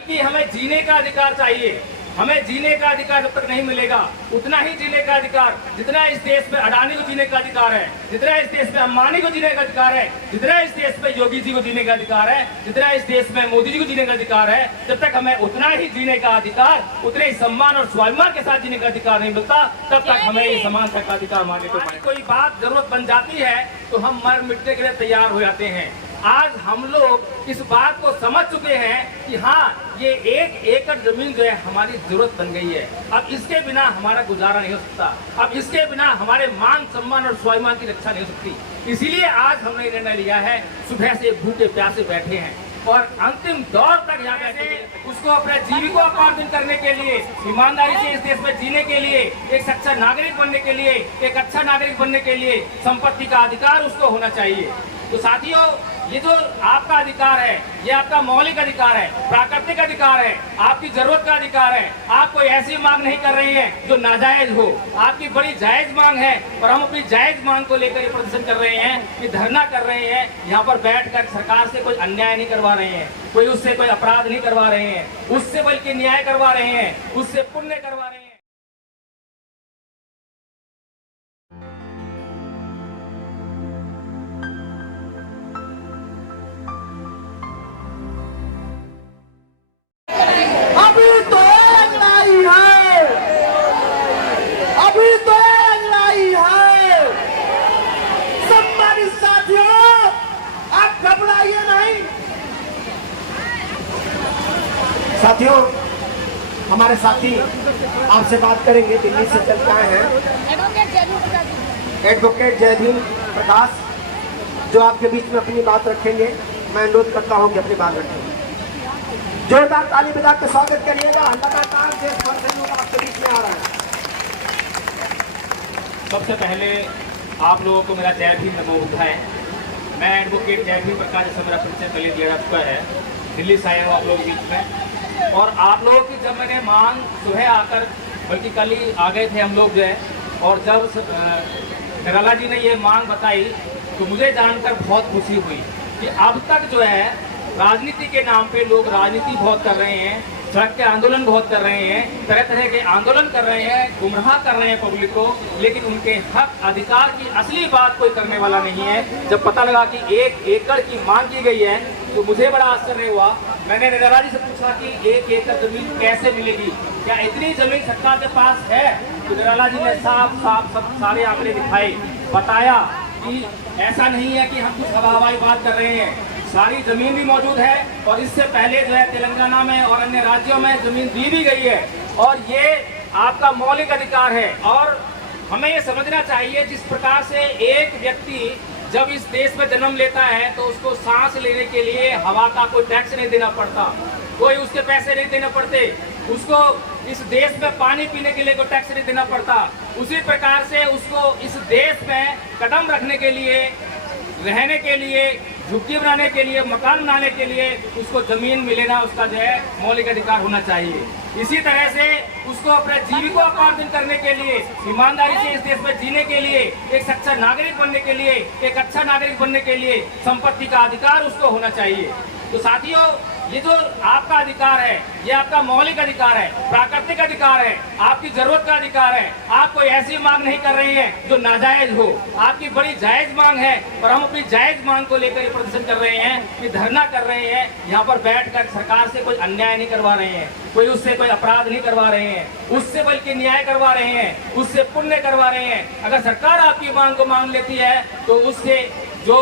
कि हमें जीने का अधिकार चाहिए। हमें जीने का अधिकार जब तक नहीं मिलेगा, उतना ही जीने का अधिकार जितना इस देश में अडानी को जीने का अधिकार है, जितना इस देश में अंबानी को जीने का अधिकार है, जितना इस देश में योगी जी को जीने का अधिकार है, जितना इस देश में मोदी जी को जीने का अधिकार है, जब तक हमें उतना ही जीने का अधिकार, उतने ही सम्मान और स्वाभिमान के साथ जीने का अधिकार नहीं मिलता, तब तक हमें ये समानता का अधिकार मानने को पड़ेगा। कोई बात जरूरत बन जाती है तो हम मर मिटने के लिए तैयार हो जाते हैं। आज हम लोग इस बात को समझ चुके हैं कि हाँ, ये 1 एकड़ जमीन जो है हमारी जरूरत बन गई है। अब इसके बिना हमारा गुजारा नहीं हो सकता, अब इसके बिना हमारे मान सम्मान और स्वाभिमान की रक्षा नहीं हो सकती। इसीलिए आज हमने निर्णय लिया है, सुबह से भूखे प्यासे बैठे हैं और अंतिम दौर तक यहाँ बैठे, उसको अपने जीविकोपार्जन करने के लिए, ईमानदारी से इस देश में जीने के लिए, एक सच्चा नागरिक बनने के लिए, एक अच्छा नागरिक बनने के लिए संपत्ति का अधिकार उसको होना चाहिए। तो साथियों, ये जो आपका अधिकार है, ये आपका मौलिक अधिकार है, प्राकृतिक अधिकार है, आपकी जरूरत का अधिकार है। आप कोई ऐसी मांग नहीं कर रहे हैं जो नाजायज हो, आपकी बड़ी जायज मांग है और हम अपनी जायज मांग को लेकर ये प्रदर्शन कर रहे हैं, ये धरना कर रहे हैं। यहाँ पर बैठकर सरकार से कोई अन्याय नहीं करवा रहे हैं, कोई उससे कोई अपराध नहीं करवा रहे हैं, उससे बल्कि न्याय करवा रहे हैं, उससे पुण्य करवा रहे हैं। अभी तो एक लाई है, अभी तो एक लाई है। सम्मानित साथियों, आप घबराइए नहीं। साथियों, हमारे साथी आपसे बात करेंगे, दिल्ली से चल के आए हैं एडवोकेट जयदीप प्रकाश, जो आपके बीच में अपनी बात रखेंगे। मैं अनुरोध करता हूं कि अपनी बात रखें। जोरदार ताली बजा के स्वागत करिएगा। लगातार देश भर से लोग आपके बीच में आ रहे हैं। सबसे पहले आप लोगों को मेरा जय भीम नमो बुद्धाय। मैं एडवोकेट जय भीम प्रकाश, जैसे मेरा परिचय पहले दिया जा चुका है, दिल्ली से आया हूँ आप लोगों के बीच में। और आप लोगों की जब मैंने मांग सुबह आकर, बल्कि कल ही आ गए थे हम लोग जो है, और जब निराला जी ने ये मांग बताई तो मुझे जानकर बहुत खुशी हुई कि अब तक जो है राजनीति के नाम पे लोग राजनीति बहुत कर रहे हैं, सड़क के आंदोलन बहुत कर रहे हैं, तरह तरह के आंदोलन कर रहे हैं, गुमराह कर रहे हैं पब्लिक को, लेकिन उनके हक अधिकार की असली बात कोई करने वाला नहीं है। जब पता लगा कि 1 एकड़ की मांग की गई है तो मुझे बड़ा आश्चर्य हुआ। मैंने निराला जी से पूछा कि 1 एकड़ जमीन कैसे मिलेगी, क्या इतनी जमीन सरकार के पास है? तो निराला जी ने साफ साफ सब सारे आंकड़े दिखाए, बताया कि ऐसा नहीं है कि हम कुछ हवाई बात कर रहे हैं, सारी जमीन भी मौजूद है और इससे पहले जो है तेलंगाना में और अन्य राज्यों में जमीन दी भी गई है और ये आपका मौलिक अधिकार है। और हमें ये समझना चाहिए, जिस प्रकार से एक व्यक्ति जब इस देश में जन्म लेता है तो उसको सांस लेने के लिए हवा का कोई टैक्स नहीं देना पड़ता, कोई उसके पैसे नहीं देना पड़ते, उसको इस देश में पानी पीने के लिए कोई टैक्स नहीं देना पड़ता। उसी प्रकार से उसको इस देश में कदम रखने के लिए, रहने के लिए, झुग्गी बनाने के लिए, मकान बनाने के लिए उसको जमीन मिलेना उसका जो है मौलिक अधिकार होना चाहिए। इसी तरह से उसको अपने जीविकोपार्जन करने के लिए, ईमानदारी से इस देश में जीने के लिए, एक सच्चा नागरिक बनने के लिए, एक अच्छा नागरिक बनने के लिए संपत्ति का अधिकार उसको होना चाहिए। तो साथियों, ये जो आपका अधिकार है, ये आपका मौलिक अधिकार है, प्राकृतिक अधिकार है, आपकी जरूरत का अधिकार है। आप कोई ऐसी मांग नहीं कर रहे हैं जो नाजायज हो, आपकी बड़ी जायज मांग है और हम अपनी जायज मांग को लेकर ये प्रदर्शन कर रहे हैं, ये धरना कर रहे हैं। यहाँ पर बैठकर सरकार से कोई अन्याय नहीं करवा रहे हैं, कोई उससे कोई अपराध नहीं करवा रहे हैं, उससे बल्कि न्याय करवा रहे हैं, उससे पुण्य करवा रहे हैं। अगर सरकार आपकी मांग को मान लेती है तो उससे जो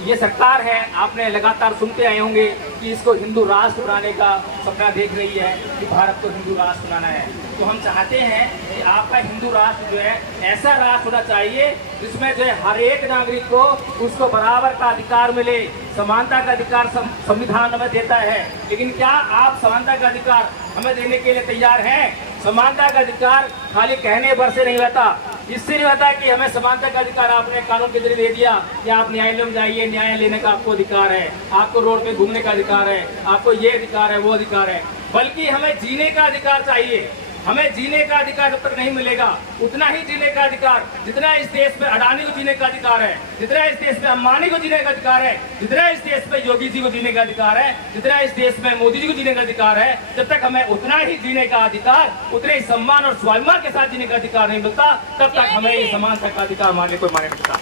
ये सरकार है, आपने लगातार सुनते आए होंगे कि इसको हिंदू राष्ट्र बनाने का सपना देख रही है कि भारत को हिंदू राष्ट्र बनाना है। तो हम चाहते हैं कि आपका हिंदू राष्ट्र जो है ऐसा राष्ट्र होना चाहिए जिसमें जो है हर एक नागरिक को उसको बराबर का अधिकार मिले, समानता का अधिकार संविधान हमें देता है। लेकिन क्या आप समानता का अधिकार हमें देने के लिए तैयार हैं? समानता का अधिकार खाली कहने भर से नहीं रहता, इससे नहीं होता कि हमें समानता का अधिकार आपने कानून के जरिए दे दिया कि आप न्यायालय में जाइए, न्याय लेने का आपको अधिकार है, आपको रोड पे घूमने का अधिकार है, आपको ये अधिकार है, वो अधिकार है। बल्कि हमें जीने का अधिकार चाहिए। हमें जीने का अधिकार जब तक नहीं मिलेगा, उतना ही जीने का अधिकार जितना इस देश में अडानी को जीने का अधिकार है, जितना इस देश में अंबानी को जीने का अधिकार है, जितना इस देश में योगी जी को जीने का अधिकार है, जितना इस देश में मोदी जी को जीने का अधिकार है, जब तक हमें उतना ही जीने का अधिकार, उतने ही सम्मान और स्वाभिमान के साथ जीने का अधिकार नहीं मिलता, तब तक हमें ये समानता का अधिकार मानने को माने मिलता।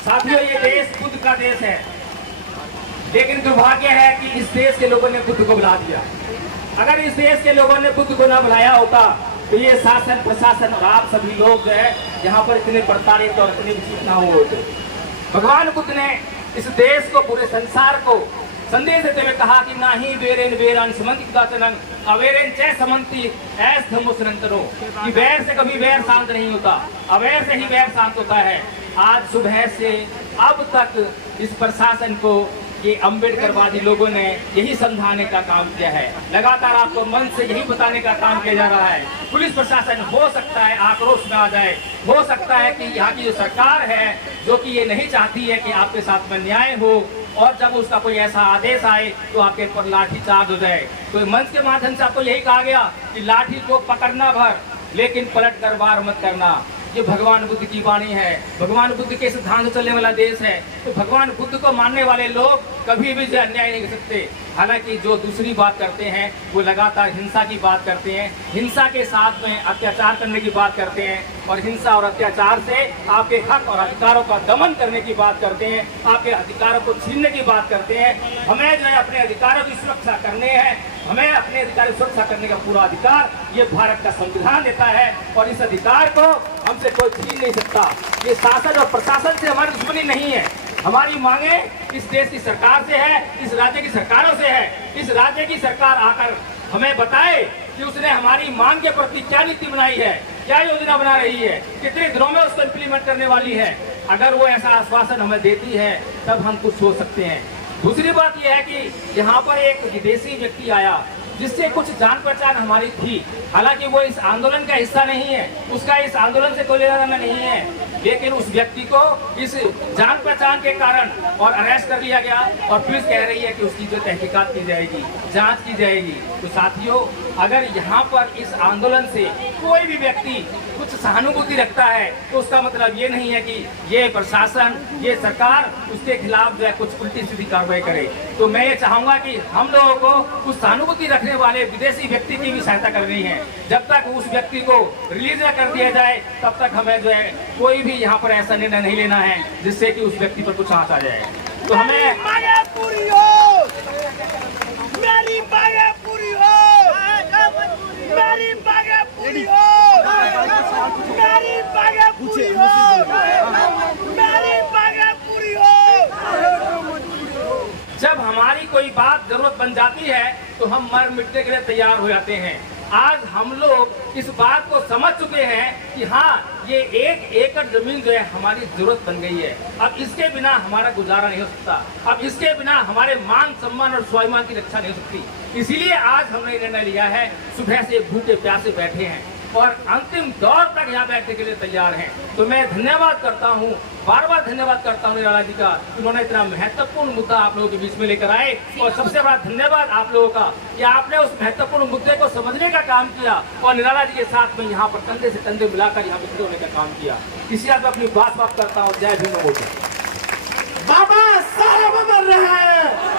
साथियों, ये देश बुद्ध का देश है, लेकिन दुर्भाग्य है कि इस देश के लोगों ने बुद्ध को बुला दिया। अगर इस देश के लोगों ने बुद्ध को ना बुलाया होता तो ये शासन प्रशासन और आप सभी लोग जो है यहाँ पर इतने प्रताड़ित और इतने विकसित ना हुए होते। भगवान बुद्ध ने इस देश को, पूरे संसार को संदेश देते हुए कहा कि ना ही वेरेन वेरान समंतिकाचनन अवेरेन च समंति ऐस धम्मोसरंतरो, कि वैर से कभी वैर शांत नहीं होता, अवैर से ही वैर शांत होता है। आज सुबह से अब तक इस प्रशासन को ये अम्बेडकरवादी लोगों ने यही समझाने का काम किया है, लगातार आपको मन से यही बताने का काम किया जा रहा है। पुलिस प्रशासन हो सकता है आक्रोश में आ जाए, हो सकता है कि यहाँ की जो सरकार है जो कि ये नहीं चाहती है कि आपके साथ में न्याय हो, और जब उसका कोई ऐसा आदेश आए तो आपके ऊपर लाठी चार्ज हो जाए। तो मंच के माध्यम से आपको यही कहा गया कि लाठी को पकड़ना भर, लेकिन पलट कर वार मत करना। ये भगवान बुद्ध की वाणी है, भगवान बुद्ध के सिद्धांत से चलने वाला देश है। तो भगवान बुद्ध को मानने वाले लोग कभी भी अन्याय नहीं कर सकते। हालांकि जो दूसरी बात करते हैं वो लगातार हिंसा की बात करते हैं, हिंसा के साथ में अत्याचार करने की बात करते हैं, और हिंसा और अत्याचार से आपके हक और अधिकारों का दमन करने की बात करते हैं, आपके अधिकारों को छीनने की बात करते हैं। हमें जो है अपने अधिकारों की सुरक्षा करने हैं, हमें अपने अधिकार की सुरक्षा करने का पूरा अधिकार ये भारत का संविधान देता है, और इस अधिकार को हमसे कोई छीन नहीं सकता। ये शासन और प्रशासन से हमारी दुश्मनी नहीं है, हमारी मांगे इस देश की सरकार से है, इस राज्य की सरकारों से है। इस राज्य की सरकार आकर हमें बताए कि उसने हमारी मांग के प्रति क्या नीति बनाई है, क्या योजना बना रही है, कितने दिनों में उसको इम्प्लीमेंट करने वाली है। अगर वो ऐसा आश्वासन हमें देती है तब हम कुछ सोच सकते हैं। दूसरी बात यह है कि यहाँ पर एक विदेशी व्यक्ति आया जिससे कुछ जान पहचान हमारी थी, हालांकि वो इस आंदोलन का हिस्सा नहीं है, उसका इस आंदोलन से कोई लेना देना नहीं है, लेकिन उस व्यक्ति को इस जान पहचान के कारण और अरेस्ट कर लिया गया, और पुलिस कह रही है कि उसकी जो तहकीकात की जाएगी, जांच की जाएगी। तो साथियों, अगर यहाँ पर इस आंदोलन से कोई भी व्यक्ति कुछ सहानुभूति रखता है तो उसका मतलब ये नहीं है कि ये प्रशासन, ये सरकार उसके खिलाफ जो है कुछ उल्टी सीधी कार्रवाई करे। तो मैं ये चाहूंगा कि हम लोगों को कुछ सहानुभूति रखने वाले विदेशी व्यक्ति की भी सहायता करनी है। जब तक उस व्यक्ति को रिलीज न कर दिया जाए तब तक हमें जो है कोई भी यहाँ पर ऐसा निर्णय नहीं लेना है जिससे कि उस व्यक्ति पर कुछ हाथ आ जाए। तो हमें पूरी हो, मेरी मांगे पूरी हो, मेरी मांगे पूरी हो, मेरी मांगे पूरी हो, मेरी मांगे पूरी हो। जब हमारी कोई बात जरूरत बन जाती है तो हम मर मिटने के लिए तैयार हो जाते हैं। आज हम लोग इस बात को समझ चुके हैं कि हाँ, ये 1 एकड़ जमीन जो है हमारी जरूरत बन गई है। अब इसके बिना हमारा गुजारा नहीं हो सकता, अब इसके बिना हमारे मान सम्मान और स्वाभिमान की रक्षा नहीं हो सकती। इसीलिए आज हमने निर्णय लिया है, सुबह से भूखे प्यासे बैठे हैं और अंतिम दौर तक यहाँ बैठने के लिए तैयार हैं। तो मैं धन्यवाद करता हूँ, बार बार धन्यवाद करता हूँ निराला जी का, उन्होंने इतना महत्वपूर्ण मुद्दा आप लोगों के बीच में लेकर आए। और सबसे बड़ा धन्यवाद आप लोगों का कि आपने उस महत्वपूर्ण मुद्दे को समझने का काम किया और निराला जी के साथ में यहाँ पर कंधे से कंधे मिलाकर यहाँ पर खड़े होने का काम किया। इसी बात अपनी बात करता हूँ। जय भीम। बाबा साहब अमर रहे।